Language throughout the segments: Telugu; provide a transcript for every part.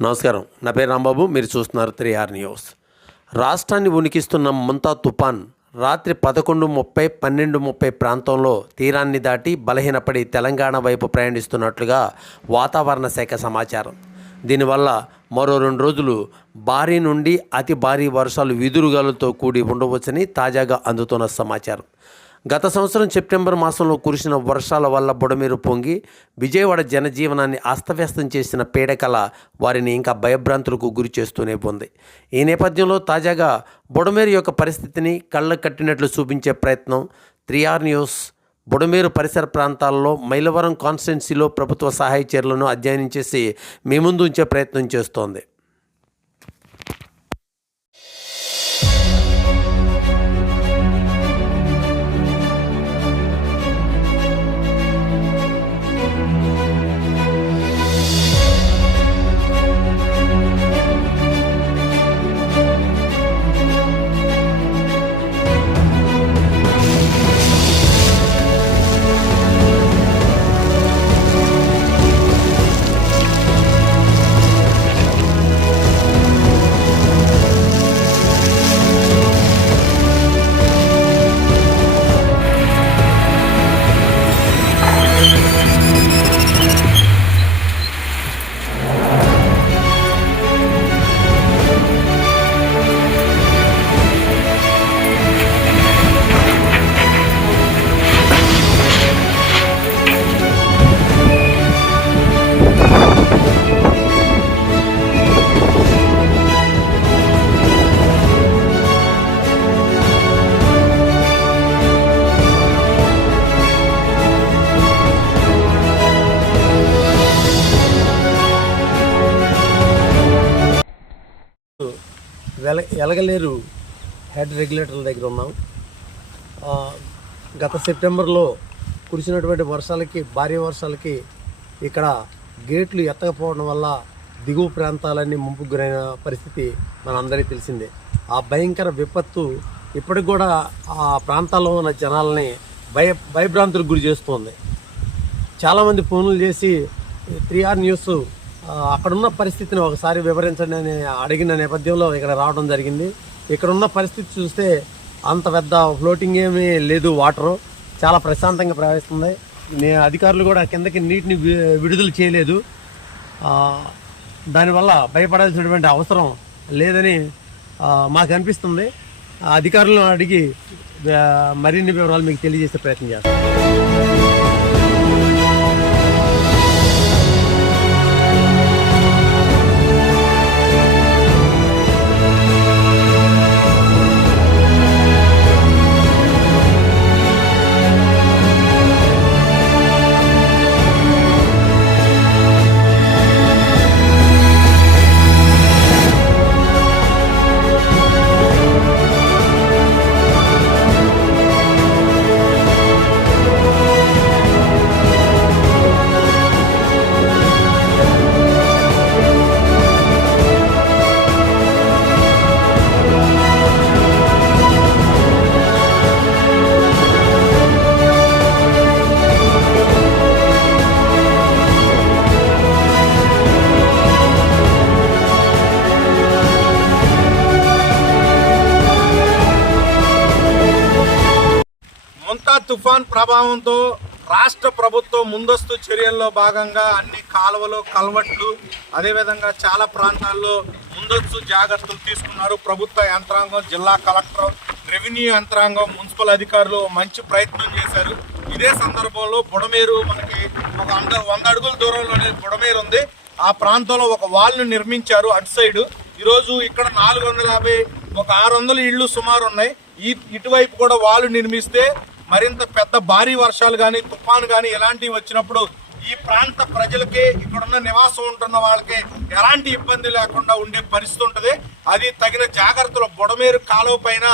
నమస్కారం. నా పేరు రాంబాబు. మీరు చూస్తున్నారు 3R న్యూస్. రాష్ట్రాన్ని ఉనికిస్తున్న ముంతా తుఫాన్ రాత్రి 11:30, 12:30 ప్రాంతంలో తీరాన్ని దాటి బలహీనపడి తెలంగాణ వైపు ప్రయాణిస్తున్నట్లుగా వాతావరణ శాఖ సమాచారం. దీనివల్ల మరో 2 రోజులు భారీ నుండి అతి భారీ వర్షాలు విదురుగాలతో కూడి ఉండవచ్చని తాజాగా అందుతున్న సమాచారం. గత సంవత్సరం సెప్టెంబర్ మాసంలో కురిసిన వర్షాల వల్ల బుడమేరు పొంగి విజయవాడ జనజీవనాన్ని అస్తవ్యస్తం చేసిన పీడకల వారిని ఇంకా భయభ్రాంతులకు గురి చేస్తూనే ఉంది. ఈ నేపథ్యంలో తాజాగా బుడమేరు యొక్క పరిస్థితిని కళ్ళ కట్టినట్లు చూపించే ప్రయత్నం 3R న్యూస్ బుడమేరు పరిసర ప్రాంతాల్లో మైలవరం కాన్స్టిట్యున్సీలో ప్రభుత్వ సహాయ చర్యలను అధ్యయనం చేసి మీ ముందు ఉంచే ప్రయత్నం చేస్తోంది. ఎలగలేరు హెడ్ రెగ్యులేటర్ల దగ్గర ఉన్నాం. గత సెప్టెంబర్లో కురిసినటువంటి భారీ వర్షాలకి ఇక్కడ గేట్లు ఎత్తకపోవడం వల్ల దిగువ ప్రాంతాలన్నీ ముంపుకు గురైన పరిస్థితి మనందరికీ తెలిసిందే. ఆ భయంకర విపత్తు ఇప్పటికి కూడా ఆ ప్రాంతాల్లో ఉన్న జనాలని భయభ్రాంతులకు గురి చేస్తుంది. చాలామంది ఫోన్లు చేసి 3R న్యూస్ అక్కడున్న పరిస్థితిని ఒకసారి వివరించండి అని అడిగిన నేపథ్యంలో ఇక్కడ రావడం జరిగింది. ఇక్కడున్న పరిస్థితి చూస్తే అంత పెద్ద ఫ్లోటింగ్ ఏమీ లేదు, వాటరు చాలా ప్రశాంతంగా ప్రవహిస్తుంది. అధికారులు కూడా కిందకి నీటిని విడుదల చేయలేదు. దానివల్ల భయపడాల్సినటువంటి అవసరం లేదని మాకు అనిపిస్తుంది. అధికారులను అడిగి మరిన్ని వివరాలు మీకు తెలియజేసే ప్రయత్నం చేస్తాం. ముంతా తుఫాన్ ప్రభావంతో రాష్ట్ర ప్రభుత్వం ముందస్తు చర్యల్లో భాగంగా అన్ని కాలువలు, కల్వట్లు, అదేవిధంగా చాలా ప్రాంతాల్లో ముందస్తు జాగ్రత్తలు తీసుకున్నారు. ప్రభుత్వ యంత్రాంగం, జిల్లా కలెక్టర్, రెవెన్యూ యంత్రాంగం, మున్సిపల్ అధికారులు మంచి ప్రయత్నం చేశారు. ఇదే సందర్భంలో బుడమేరు మనకి ఒక 100 అడుగుల దూరంలోనే బుడమేరు ఉంది. ఆ ప్రాంతంలో ఒక వాల్ను నిర్మించారు అటు సైడు. ఈరోజు ఇక్కడ 450, ఒక 600 ఇళ్ళు సుమారు ఉన్నాయి. ఇటువైపు కూడా వాల్ నిర్మిస్తే మరింత పెద్ద భారీ వర్షాలు కానీ, తుఫాను కానీ ఎలాంటివి వచ్చినప్పుడు ఈ ప్రాంత ప్రజలకి, ఇక్కడున్న నివాసం ఉంటున్న వాళ్ళకి ఎలాంటి ఇబ్బంది లేకుండా ఉండే పరిస్థితి ఉంటుంది. అది తగిన జాగ్రత్తలు బుడమేరు కాలువ పైన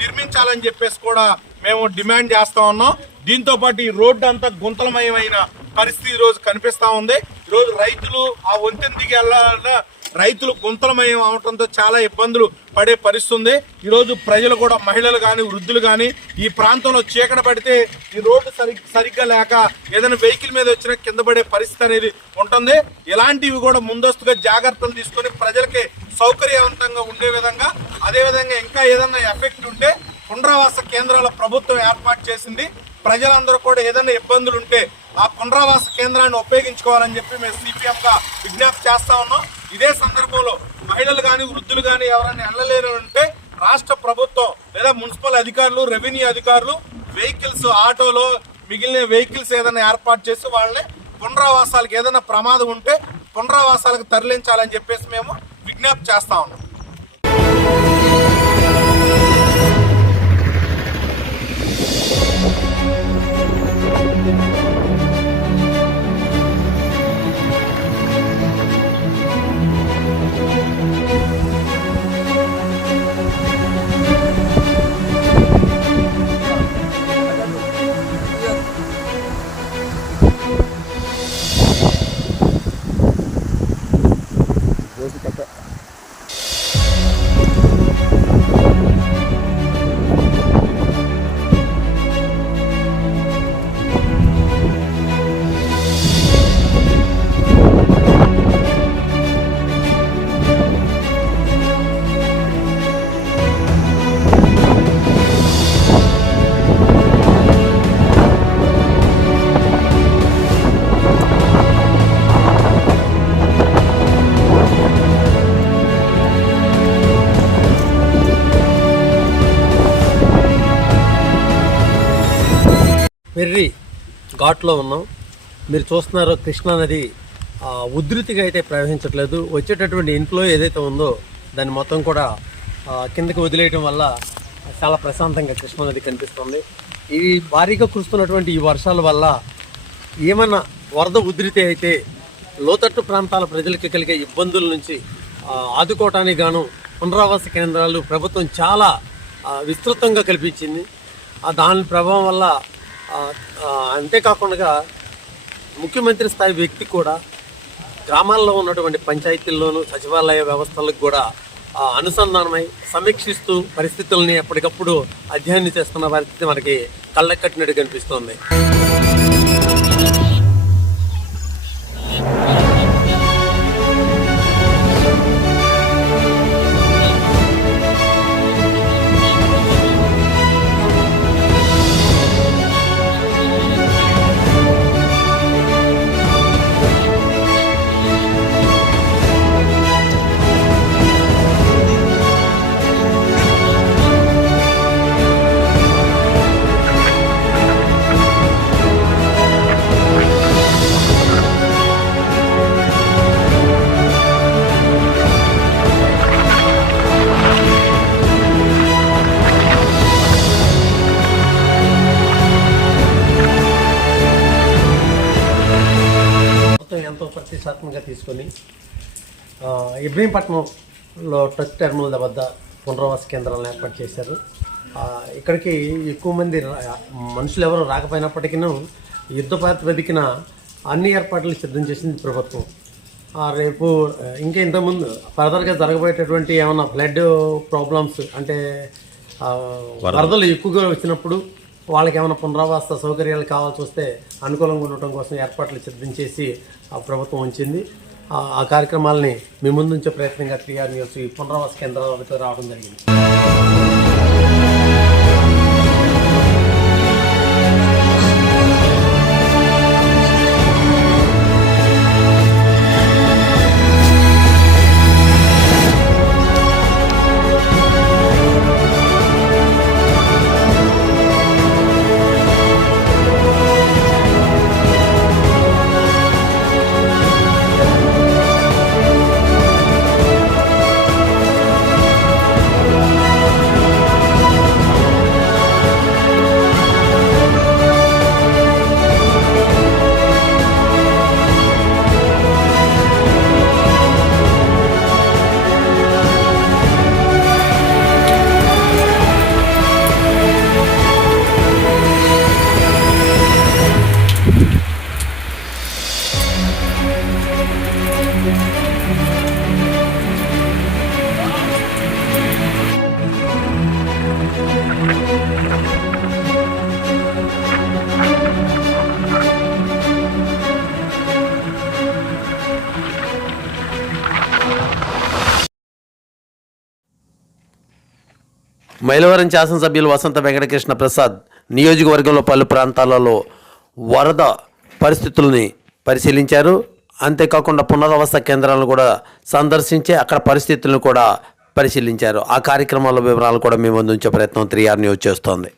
నిర్మించాలని చెప్పేసి కూడా మేము డిమాండ్ చేస్తా ఉన్నాం. దీంతో పాటు ఈ రోడ్డు అంతా గుంతలమయమైన పరిస్థితి ఈరోజు కనిపిస్తా ఉంది. ఈరోజు రైతులు ఆ వంతెన దిగి వెళ్ళాలన్నా రైతులు గుంతలమయం అవడంతో చాలా ఇబ్బందులు పడే పరిస్థితి ఉంది. ఈరోజు ప్రజలు కూడా, మహిళలు కానీ వృద్ధులు కానీ ఈ ప్రాంతంలో చీకట పడితే ఈ రోడ్డు సరిగ్గా లేక ఏదైనా వెహికల్ మీద వచ్చినా కింద పడే పరిస్థితి అనేది ఉంటుంది. ఇలాంటివి కూడా ముందస్తుగా జాగ్రత్తలు తీసుకొని ప్రజలకి సౌకర్యవంతంగా ఉండే విధంగా, అదేవిధంగా ఇంకా ఏదైనా ఎఫెక్ట్ ఉంటే పునరావాస కేంద్రాల ప్రభుత్వం ఏర్పాటు చేసింది. ప్రజలందరూ కూడా ఏదైనా ఇబ్బందులు ఉంటే ఆ పునరావాస కేంద్రాన్ని ఉపయోగించుకోవాలని చెప్పి మేము సిపిఎంగా విజ్ఞప్తి చేస్తా ఉన్నాం. ఇదే సందర్భంలో మహిళలు కానీ వృద్ధులు కానీ ఎవరైనా వెళ్ళలేని ఉంటే రాష్ట్ర ప్రభుత్వం లేదా మున్సిపల్ అధికారులు, రెవెన్యూ అధికారులు వెహికల్స్, ఆటోలో మిగిలిన వెహికల్స్ ఏదైనా ఏర్పాటు చేసి వాళ్ళని పునరావాసాలకు ఏదైనా ప్రమాదం ఉంటే పునరావాసాలకు తరలించాలని చెప్పేసి మేము విజ్ఞప్తి చేస్తా ఉన్నాం. వెర్రి ఘాట్లో ఉన్నాం. మీరు చూస్తున్నారు, కృష్ణా నది ఉధృతిగా అయితే ప్రవహించట్లేదు. వచ్చేటటువంటి ఇన్ఫ్లో ఏదైతే ఉందో దాన్ని మొత్తం కూడా కిందకి వదిలేయటం వల్ల చాలా ప్రశాంతంగా కృష్ణా నది కనిపిస్తుంది. ఈ భారీగా కురుస్తున్నటువంటి ఈ వర్షాల వల్ల ఏమన్నా వరద ఉధృతి అయితే లోతట్టు ప్రాంతాల ప్రజలకి కలిగే ఇబ్బందుల నుంచి ఆదుకోవటానికి గాను పునరావాస కేంద్రాలు ప్రభుత్వం చాలా విస్తృతంగా కల్పించింది. దాని ప్రభావం వల్ల అంతేకాకుండా ముఖ్యమంత్రి స్థాయి వ్యక్తి కూడా గ్రామాల్లో ఉన్నటువంటి పంచాయతీల్లోనూ సచివాలయ వ్యవస్థలకు కూడా అనుసంధానమై సమీక్షిస్తూ పరిస్థితుల్ని ఎప్పటికప్పుడు అధ్యయనం చేస్తున్న పరిస్థితి మనకి కళ్ళకు కట్టినట్టు కనిపిస్తోంది. ఎంతో ప్రతిష్టాత్మకంగా తీసుకొని ఇబ్రహీంపట్నంలో ట్రక్ టెర్మినల్ వద్ద పునరావాస కేంద్రాలను ఏర్పాటు చేశారు. ఇక్కడికి ఎక్కువ మంది మనుషులు ఎవరు రాకపోయినప్పటికీ యుద్ధ ప్రాతిపదికన అన్ని ఏర్పాట్లు సిద్ధం చేసింది ప్రభుత్వం. రేపు ఇంకా ఇంతకుముందు ఫర్దర్గా జరగబోయేటటువంటి ఏమైనా ఫ్లడ్ ప్రాబ్లమ్స్ అంటే వరదలు ఎక్కువగా వచ్చినప్పుడు వాళ్ళకి ఏమైనా పునరావాస సౌకర్యాలు కావాల్సి వస్తే అనుకూలంగా ఉండటం కోసం ఏర్పాట్లు సిద్ధం చేసి ప్రభుత్వం ఉంచింది. ఆ కార్యక్రమాలని మీ ముందుంచే ప్రయత్నంగా టీఆర్ న్యూస్ ఈ పునరావాస కేంద్రాల వరకు రావడం జరిగింది. మైలవరం శాసనసభ్యులు వసంత వెంకటకృష్ణ ప్రసాద్ నియోజకవర్గంలో పలు ప్రాంతాలలో వరద పరిస్థితుల్ని పరిశీలించారు. అంతేకాకుండా పునరావాస కేంద్రాలను కూడా సందర్శించి అక్కడ పరిస్థితులను కూడా పరిశీలించారు. ఆ కార్యక్రమాల వివరాలు కూడా మేము అందించే ప్రయత్నం 3R న్యూస్ చేస్తోంది.